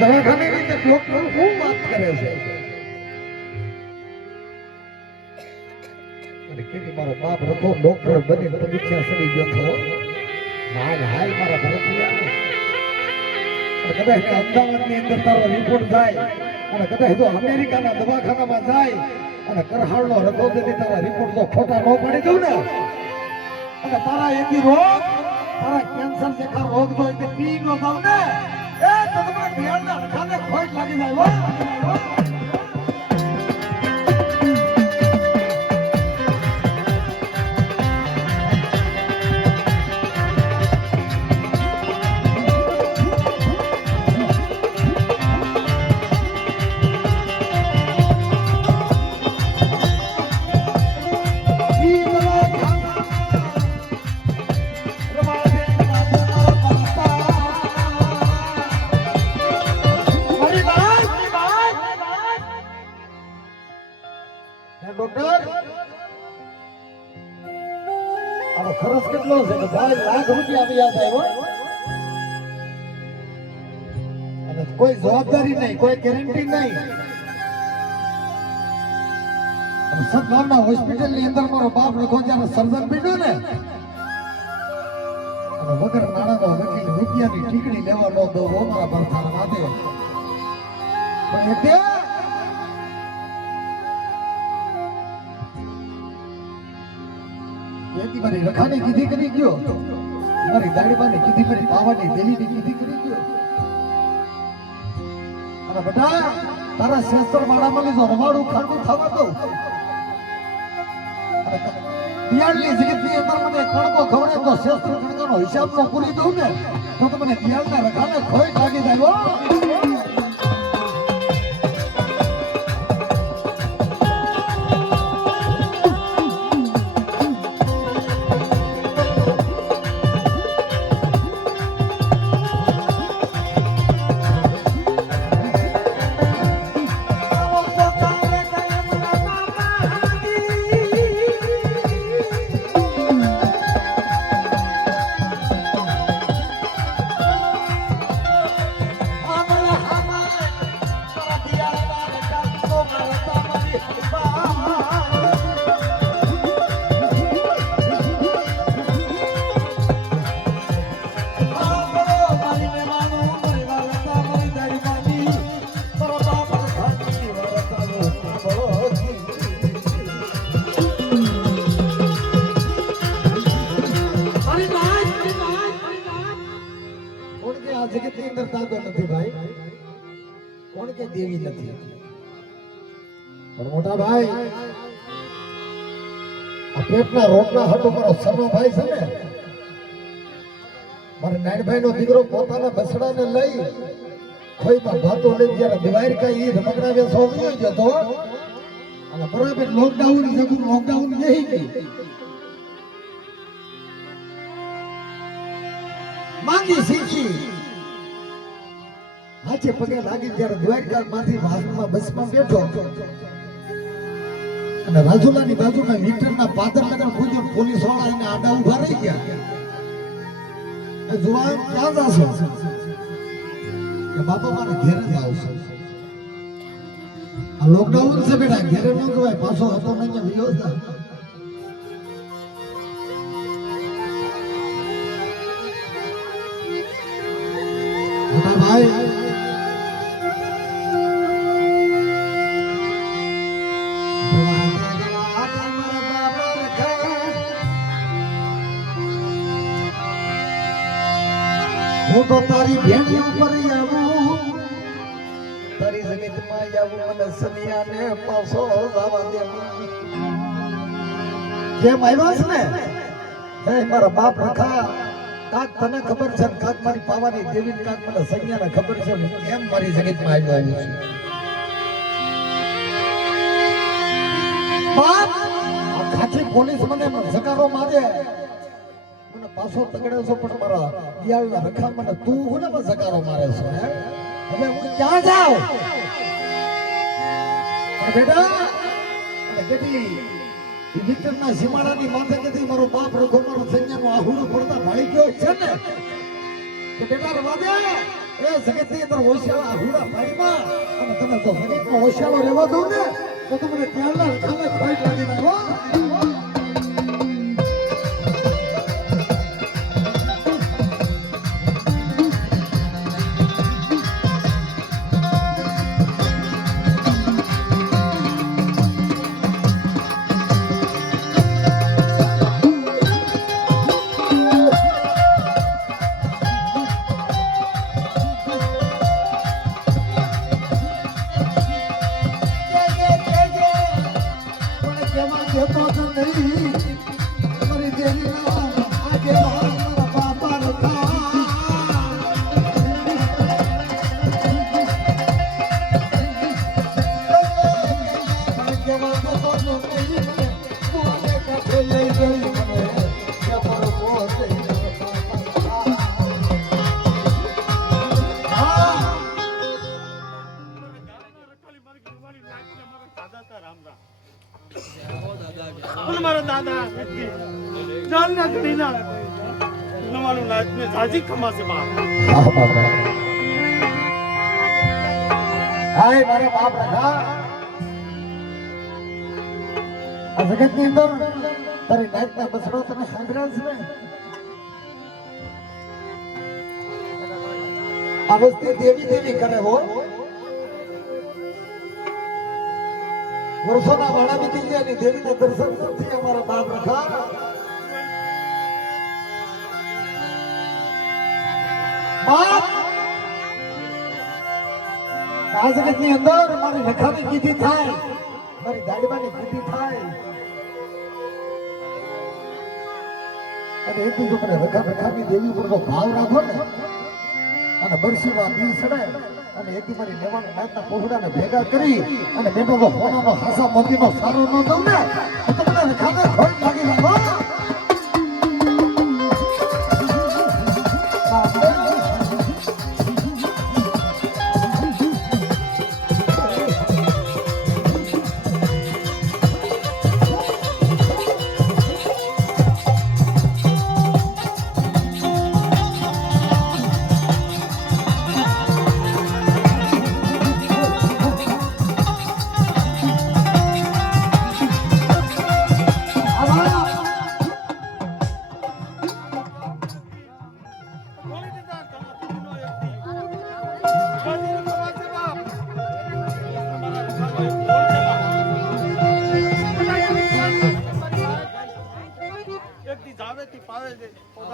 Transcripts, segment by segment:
દવાખાને રીતે ડોક્ટર શું વાત કરે છે? અને કેવી મારો બાપ રખો ડોક્ટર બની પરીક્ષા સડી ગયો તો હાલ હાલ મારા ભરતિયા કદાચ અમદાવાદની અંદર તારો રિપોર્ટ જાય અને કદાચ તો અમેરિકાના દવાખાનામાં જાય અને કરહાળનો રખો દેતી તારા રિપોર્ટ તો ખોટા ન પાડી દઉં ને અને તારા એકી રોગ તારા કેન્સર જેખા રોગ તો એટલે પી નો થાવ ને એ તો તમારા ધ્યાનના રખાને ખોટ લાગી જાય હો. ખર્ચ કેટલો છે? 2 લાખ રૂપિયા વ્યાજ આવ્યો અને કોઈ જવાબદારી નહીં, કોઈ ગેરંટી નહીં. સદભાવના હોસ્પિટલ ની અંદર મારો બાપ લખો જયારે સર્જન પીડ્યો ને અને વગર નાણાનો વકીલ રૂપિયાની ટીકડી લેવા નો દો મારા ભરથાના માથે પણ એથી મારી રખાની કીધી કરી ગયો, મારી દાડીમાની કીધી મારી પાવાની દેવીની કીધી કરી ગયો. અને બેટા તારા શસ્ત્ર માળામાં લીધો રવાડું ખાટું થવા દો. દિયાળની જગતની અંદર મને કણકો ખવડે તો શસ્ત્ર કણકાનો હિસાબ નો પૂરી દઉં ને તો મને દિયાળના રખાને ખોઈ લાગી જાય. જગતની અંદર દાદો નથી ભાઈ, કોણ કે દેવી નથી. પણ મોટા ભાઈ આ પેટના રોટલા હાટો મારો સરનો ભાઈ છે ને, મારા નાનભાઈ નો દીકરો પોતાના બસડાને લઈ ખોઈમાં ભાતો લઈ જયારે દિવાળકા ઈ રમકડા વેચવા ગયો જતો અને બરાબર લોકડાઉન જગું લોકડાઉન નહીં ગઈ માંગી શીખી હાચે પગે લાગી જયારે દ્વારકા માંથી વાસણમાં બસમાં બેઠો અને રાજુલાની બાજુમાં મીટરના પાદર લગન પૂજો પોલીસ વાળા એને આડા ઉભા રહી ગયા. જુવાન ક્યાં જાશો? કે બાપા મારે ઘેરે જ આવશે. આ લોકડાઉન છે બેટા, ઘેરે ન જવાય, પાછો હતો નહીં કે વિયોજના. મોટા ભાઈ હું તો તારી ભેણી ઉપર આવું, તારી જમીનમાં આવું, મને સનિયાને પાછો જવા દે. કેમ આવ્યો છે ને હે મારા બાપ રખા? કાક તને ખબર છે, કાક મારી પાવાની દેવી, કાક મને સનિયાને ખબર છે કેમ મારી જગતમાં આવ્યો છું. બાપ આ ખાખી પોલીસ મને જકારો મારે, મને પાછો તગડે છો, પણ મારા દિયાળના રખા મને તું હું ને જકારો મારે છો. હવે હું ક્યાં જાઉં? બેટા કેટલી વિક્ટરના સીમાડાની માથે કદી મારો બાપ રખો મારો સૈન્યનો આહુડો પડતા ભાળી ગયો છે ને, તો બેટા રવા દે. એ જગતની અંદર ઓશિયાળા હુડા પાડીમાં અને તમે જો જગતમાં ઓશિયાળો રહેવા દો ને તો તમને ત્યારના ખાને ખોટ લાગી જાય હો મારા દાદા ચાલ ના કરી ના તમારું નાચ ને સાજી ખમાશે બાપ હાય મારા બાપ રખા આ જગતની અંદર તારી નાચના બસડો તને સાંભળ્યા છે ને આ વસ્તી દેવી દેવી કરે હો વર્ષોના વાળા બીતી ગયા ની દેવીના દર્શન નથી અમારા બાપ રખા બાપ આ જગતની અંદર મારી રખાની કીધી થાય મારી દાડવાની કીધી થાય અને એટલી જો મને રખાની દેવી પર ભાવ રાખો ને અને બરસીમાં દી સડે અને એક મારી લેવાના નાતના પોહડાને ભેગા કરી અને બેટો તો હોનાનો હાસા મોતીનો સારો ન દઉં ને તો તમને રખાને ખોટ લાગી જાય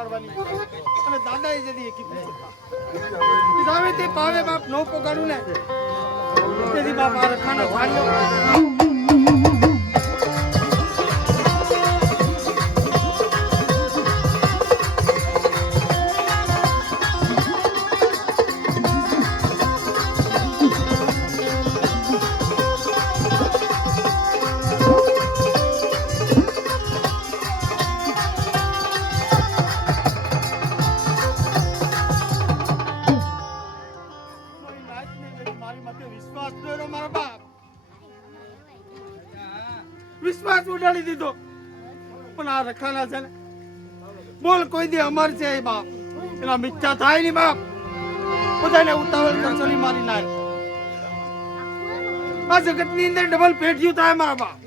અને દાદાએ જદી કીધું જાવે તે પાવે બાપ નો પોગાડું ને તેથી બાપ આ રખાના છાડ્યો વિશ્વાસ ઉડાડી દીધો પણ આ રખાના છે ને બોલ કોઈ દી અમર છે એ બાપ એના મિથ્યા થાય નહીં બાપ બધાને ઉતાવળ કરશોની મારી નાય આ જગતની અંદર ડબલ પેઢિયું થાય મારા બાપ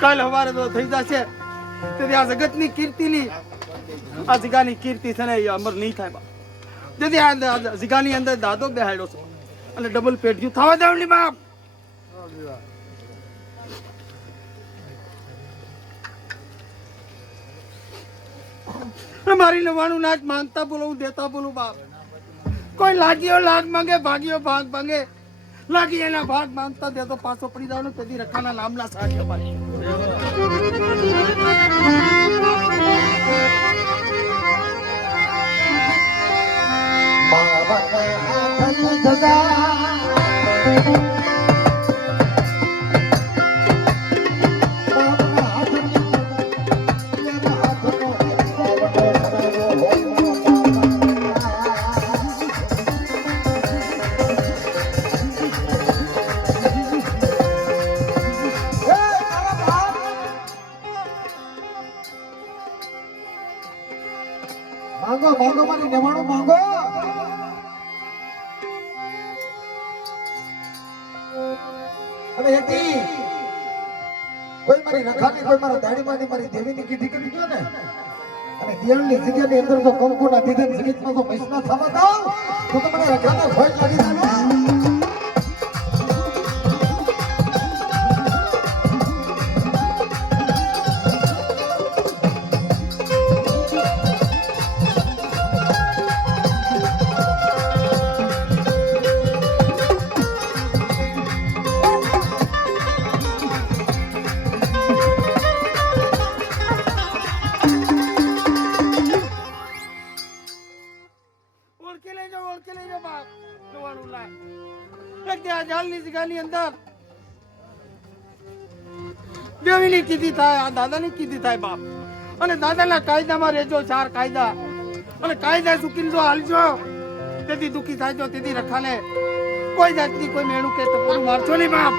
કાલ હવારે તો થઈ જશે તેથી આ જગતની કીર્તિની આ જીગાની કીર્તિ છે ને એ અમર નહીં થાય બાપ તેથી આ જીગાની અંદર દાદો બેહાડ્યો છે અને ડબલ પેઢિયું થવા દેવની બાપ મારી નવાનું નાચ માંગતા બોલો દેતા બોલું બાપ કોઈ લાગીઓ લાગ માંગે ભાગીઓ ભાગ માંગે લાગી એના ભાગ માંગતા દે તો પાછો પડી જવાનું તેથી રખાના નામના સાથી અમારી માંગો માંગો મારી નેવાણું માંગો. અને એથી કોઈ મારી રખાની કોઈ મારા દાડીમાંની મારી દેવીની કીધી કરી દો ને. અને દિયાળની જગ્યાની અંદર જો કંકુના દીધા જગતમાં તો મૈસના થવા દઉં તો મને રખાને ભોજ લાગી જાય. ઓળખી લેજો બાપ જોવાનું લાય. એક આ જાળની જગ્યાની અંદર દેવીની કીધી થાય, આ દાદાની કીધી થાય બાપ. અને દાદાના કાયદામાં રહેજો, 4 કાયદા. અને કાયદા ચૂકીને જો હાલજો તેથી દુઃખી થાય જો તેથી રખાને કોઈ જાતની કોઈ મેણું કે તો પૂરું મારશો નહીં બાપ.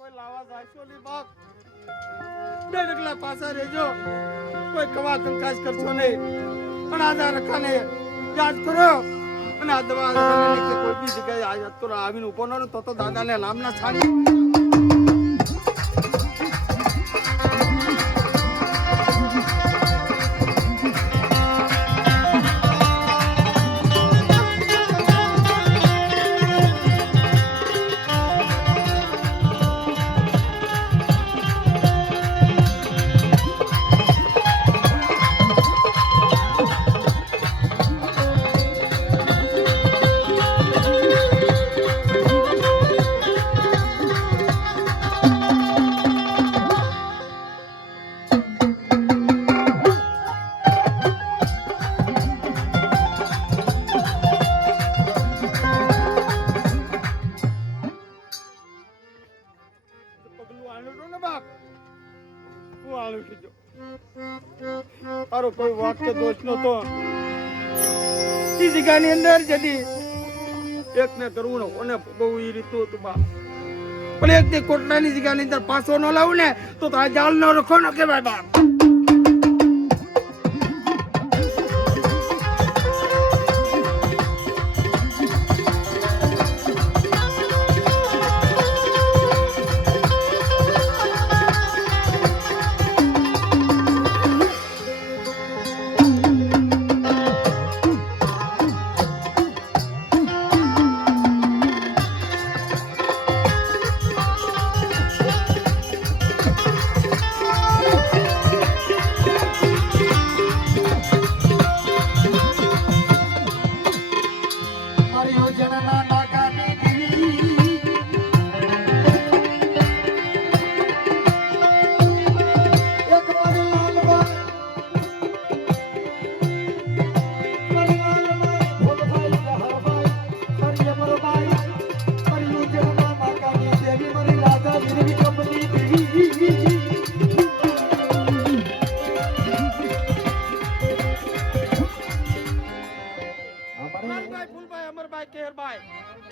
કોઈ લાવા જાશો નહીં બાપ. બે ડગલા પાછા રહેજો, કોઈ કવા કંકાસ કરશો નહીં. પણ આ રખાને યાદ કરો. અને આ દવા કોઈ બી જગ્યાએ યાદ કરો. આવીને ઉભો ન તો દાદાને નામના છાડી. તારો કોઈ વાક્ય દોષ નતો. એ જગ્યાની અંદર જતી એકને કરવું ને કોને બહુ એ રીતનું હતું બાપ. પણ એક થી કોટલાની જગ્યાની અંદર પાછો ન લાવું ને તો આ જાળ નો રખો ન કહેવાય બાપ.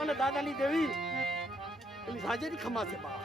અને દાદાની દેવી એની હાજરી ખમાશે બા.